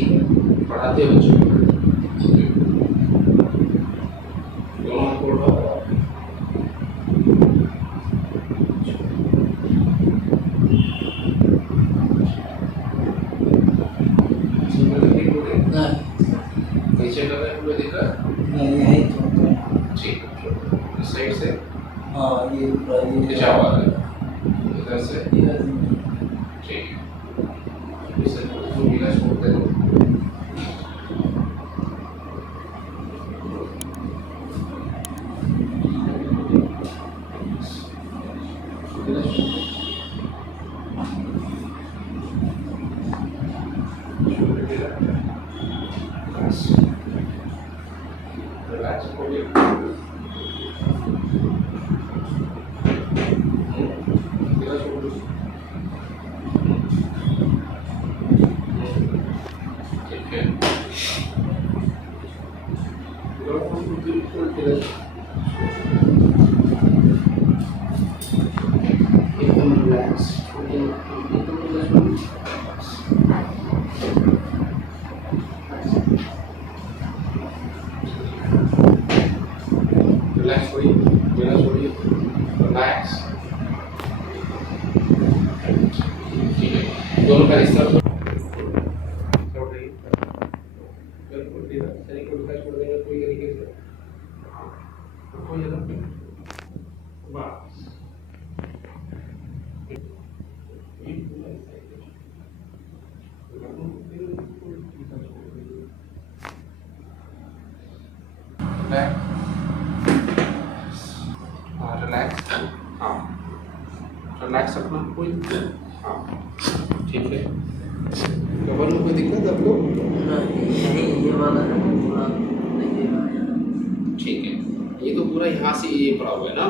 ठीक है। पढ़ाते हो बच्चों को? दोनों हाथ खोल रहा हो। नीचे कर रहे हैं पूरे दिक्कत? नहीं यही छोड़ते हैं। ठीक है। इस साइड से हाँ ये खिंचा हुआ है इधर से। इधर ठीक है। इसे ढीला छोड़ते हो। रिलैक्स खोलिए। ढीला छोड़ो। ठीक है। बिल्कुल ढीला एकदम रिलैक्स छोड़िए। एकदम ढीला छोड़िए। रिलैक्स छोड़िए। ढीला छोड़िए। रिलैक्स। ठीक है। दोनों पैर इस तरफ छोड़ देंगे। बिल्कुल ढीला शरीर को ढीला छोड़ देंगे पूरी तरीके से। कोई ज़्यादा बस। रिलैक्स। हाँ रिलैक्स रखना कोई। हाँ ठीक है। कमर में कोई दिक्कत है आपको? नहीं ये वाला है पूरा नहीं दे रहा है। ठीक है। ये तो पूरा यहाँ से ये पड़ा हुआ है ना?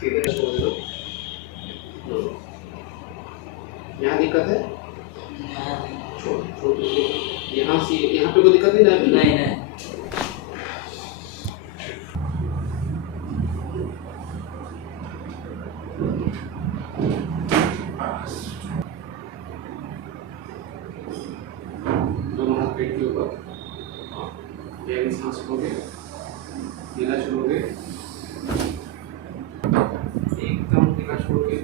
सीधे छोड़ दो। यहाँ दिक्कत है? छोड़ छोड़ दो। यहाँ से यहाँ पे कोई दिक्कत नहीं ना अभी? नहीं नहीं। दोनों हाथ पेट के ऊपर। हाँ गहरी सांस लोगे। ढीला छोड़ोगे। एकदम ढीला छोड़ के